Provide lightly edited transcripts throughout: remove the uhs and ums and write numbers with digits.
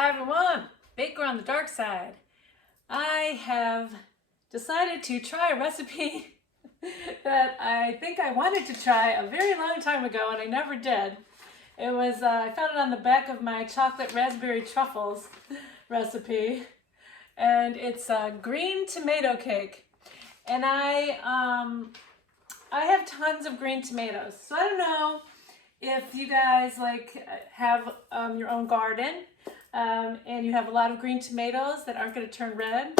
Hi everyone, Baker on the Dark Side. I have decided to try a recipe that I think I wanted to try a very long time ago and I never did. It was, I found it on the back of my chocolate raspberry truffles recipe, and it's a green tomato cake. And I have tons of green tomatoes, so I don't know if you guys have your own garden and you have a lot of green tomatoes that aren't going to turn red.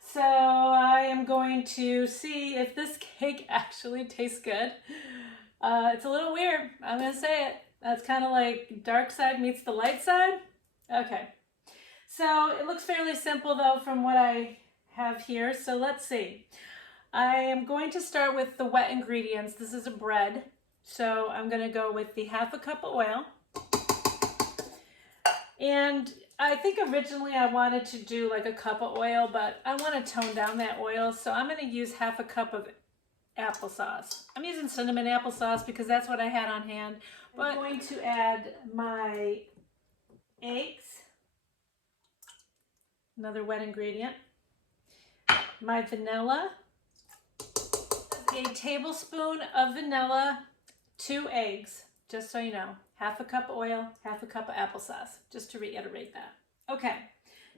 So I am going to see if this cake actually tastes good. It's a little weird, I'm going to say it. That's kind of like dark side meets the light side. Okay, so it looks fairly simple though from what I have here. So let's see. I am going to start with the wet ingredients. This is a bread. So I'm going to go with the ½ cup of oil. And I think originally I wanted to do like a cup of oil, but I want to tone down that oil. So I'm going to use ½ cup of applesauce. I'm using cinnamon applesauce because that's what I had on hand. But I'm going to add my eggs, another wet ingredient, my vanilla, a tablespoon of vanilla, 2 eggs, just so you know, ½ cup of oil, ½ cup of applesauce, just to reiterate that. Okay,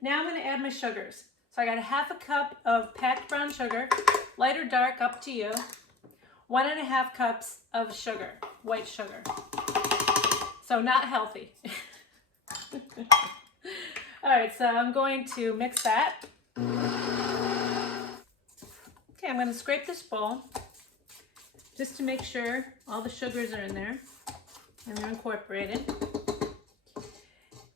now I'm going to add my sugars. So I got ½ cup of packed brown sugar, light or dark, up to you. 1½ cups of sugar, white sugar. So not healthy. All right, so I'm going to mix that. Okay, I'm going to scrape this bowl just to make sure all the sugars are in there and they're incorporated.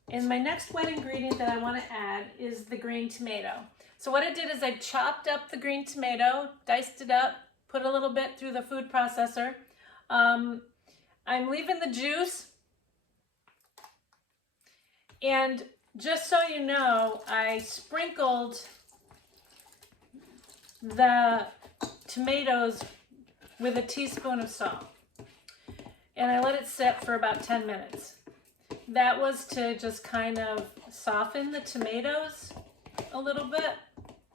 And my next wet ingredient that I want to add is the green tomato. So what I did is I chopped up the green tomato, diced it up, put a little bit through the food processor. I'm leaving the juice. And just so you know, I sprinkled the tomatoes with a teaspoon of salt. And I let it sit for about 10 minutes. That was to just kind of soften the tomatoes a little bit.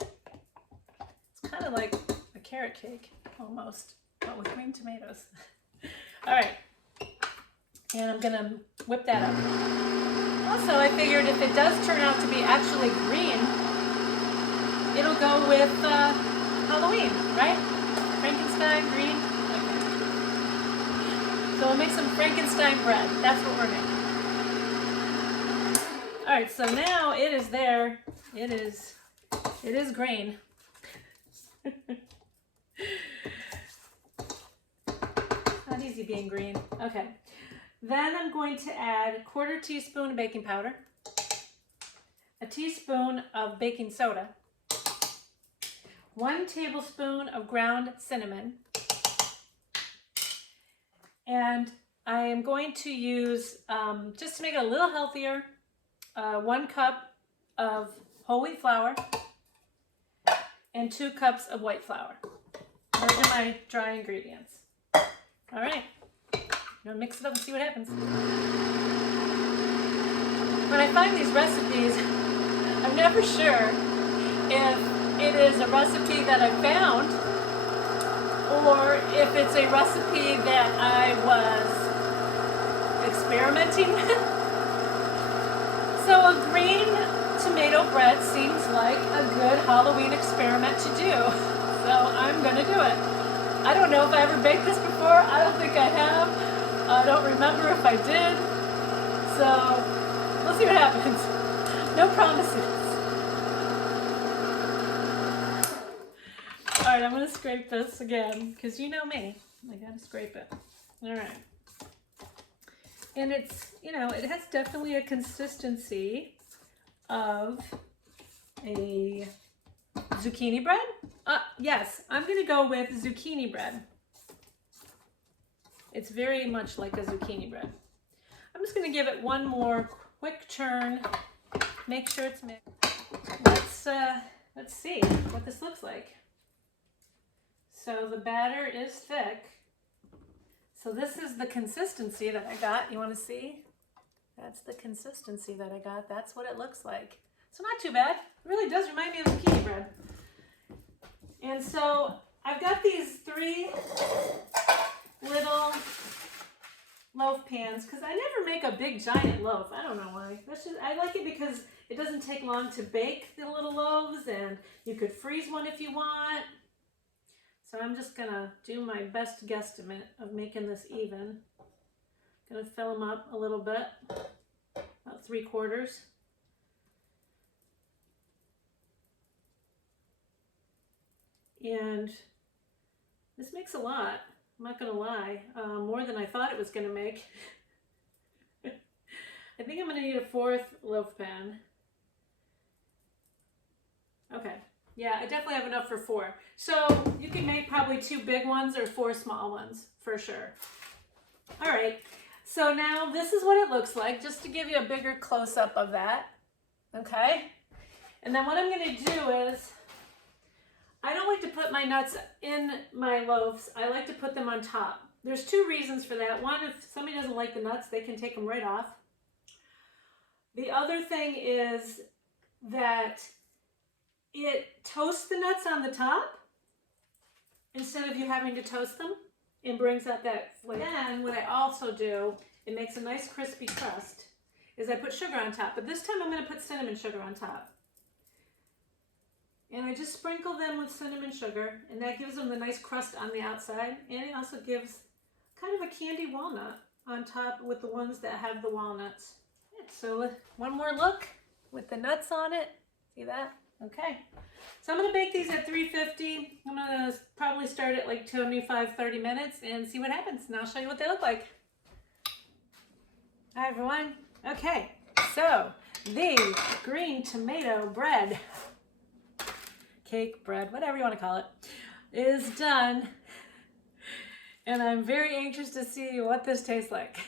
It's kind of like a carrot cake, almost, but with green tomatoes. All right, and I'm gonna whip that up. Also, I figured if it does turn out to be actually green, it'll go with Halloween, right? Frankenstein, green. Okay. So we'll make some Frankenstein bread. That's what we're making. All right, so now it is there. It is green. Not easy being green. Okay. Then I'm going to add 1/4 teaspoon of baking powder, a teaspoon of baking soda, 1 tablespoon of ground cinnamon, and I am going to use, just to make it a little healthier, 1 cup of whole wheat flour and 2 cups of white flour. Those are my dry ingredients. All right. I'm gonna mix it up and see what happens. When I find these recipes, I'm never sure if it is a recipe that I found or if it's a recipe that I was experimenting with. So a green tomato bread seems like a good Halloween experiment to do. So I'm gonna do it. I don't know if I ever baked this before. I don't think I have. I don't remember if I did, so we'll see what happens. No promises. All right, I'm gonna scrape this again, because you know me, I gotta scrape it. All right. And it's, you know, it has definitely a consistency of a zucchini bread. Yes, I'm gonna go with zucchini bread. It's very much like a zucchini bread. I'm just going to give it one more quick churn. Make sure it's mixed. Let's see what this looks like. So the batter is thick. So this is the consistency that I got. You want to see? That's the consistency that I got. That's what it looks like. So not too bad. It really does remind me of zucchini bread. And so I've got these 3 little loaf pans because I never make a big giant loaf. I don't know why. I like it because it doesn't take long to bake the little loaves, and you could freeze one if you want. So I'm just gonna do my best guesstimate of making this even. Gonna fill them up a little bit, about 3/4. And this makes a lot, I'm not gonna lie, more than I thought it was gonna make. I think I'm gonna need a 4th loaf pan. Okay, yeah, I definitely have enough for 4. So you can make probably 2 big ones or 4 small ones for sure. All right, so now this is what it looks like, just to give you a bigger close-up of that, okay? And then what I'm gonna do is, I don't like to put my nuts in my loaves. I like to put them on top. There's 2 reasons for that. One, if somebody doesn't like the nuts, they can take them right off. The other thing is that it toasts the nuts on the top instead of you having to toast them, and brings out that flavor. Then what I also do, it makes a nice crispy crust, is I put sugar on top. But this time I'm going to put cinnamon sugar on top. And I just sprinkle them with cinnamon sugar, and that gives them the nice crust on the outside, and it also gives kind of a candy walnut on top with the ones that have the walnuts. So one more look with the nuts on it. See that? Okay. So I'm going to bake these at 350. I'm going to probably start at like 25-30 minutes and see what happens, and I'll show you what they look like. Hi everyone. Okay, so the green tomato bread, cake, bread, whatever you want to call it, is done. And I'm very anxious to see what this tastes like.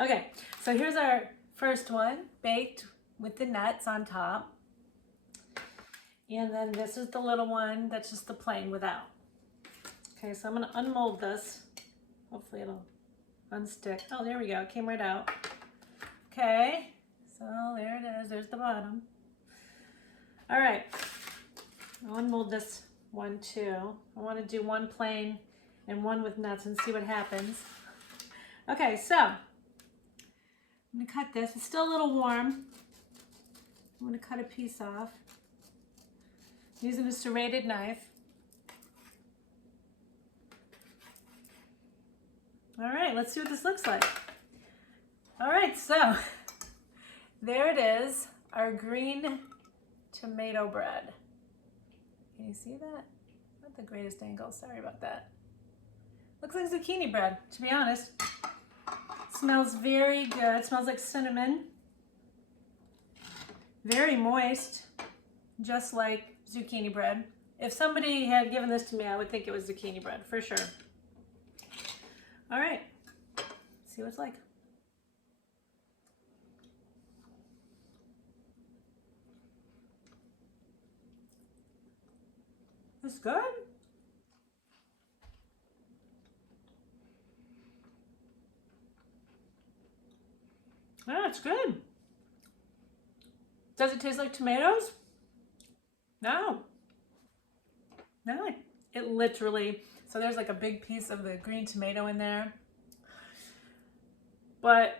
Okay, so here's our first one, baked with the nuts on top. And then this is the little one that's just the plain without. Okay, so I'm gonna unmold this. Hopefully it'll unstick. Oh, there we go, it came right out. Okay, so there it is, there's the bottom. All right. I'll unmold this one too. I want to do one plain and one with nuts and see what happens. Okay, so I'm going to cut this. It's still a little warm. I'm going to cut a piece off using a serrated knife. All right, let's see what this looks like. All right, so there it is, our green tomato bread. Can you see that? Not the greatest angle, sorry about that. Looks like zucchini bread, to be honest. Smells very good, it smells like cinnamon. Very moist, just like zucchini bread. If somebody had given this to me, I would think it was zucchini bread, for sure. All right, see what it's like. It's good. Yeah, it's good. Does it taste like tomatoes? No. No, it literally, so there's like a big piece of the green tomato in there. But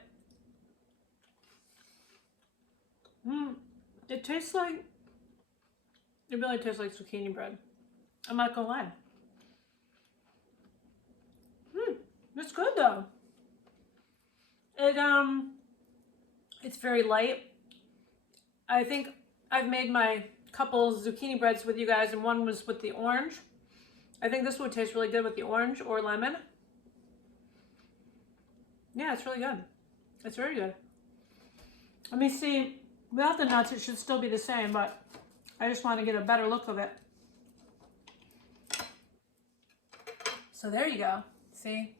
it tastes like, it really tastes like zucchini bread. I'm not gonna lie. It's good though. It's very light. I think I've made my couple zucchini breads with you guys, and one was with the orange. I think this would taste really good with the orange or lemon. Yeah, it's really good. It's very good. Let me see, without the nuts it should still be the same, but I just want to get a better look of it. So there you go. See?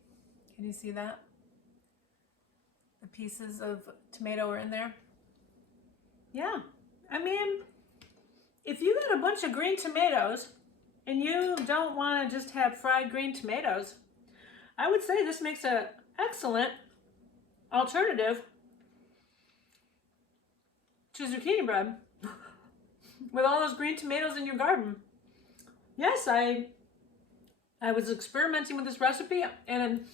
Can you see that? The pieces of tomato are in there. Yeah. I mean, if you got a bunch of green tomatoes and you don't want to just have fried green tomatoes, I would say this makes an excellent alternative to zucchini bread with all those green tomatoes in your garden. Yes, I was experimenting with this recipe and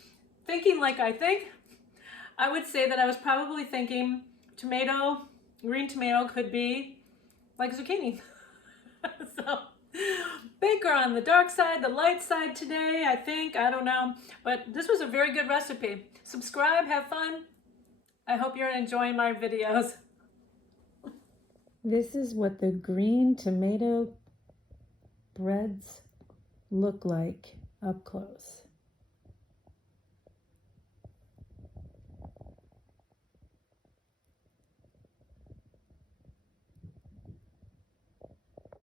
thinking like I think, I would say that I was probably thinking green tomato could be like zucchini. So, baker on the dark side, the light side today, I think, I don't know. But this was a very good recipe. Subscribe, have fun. I hope you're enjoying my videos. This is what the green tomato breads look like up close.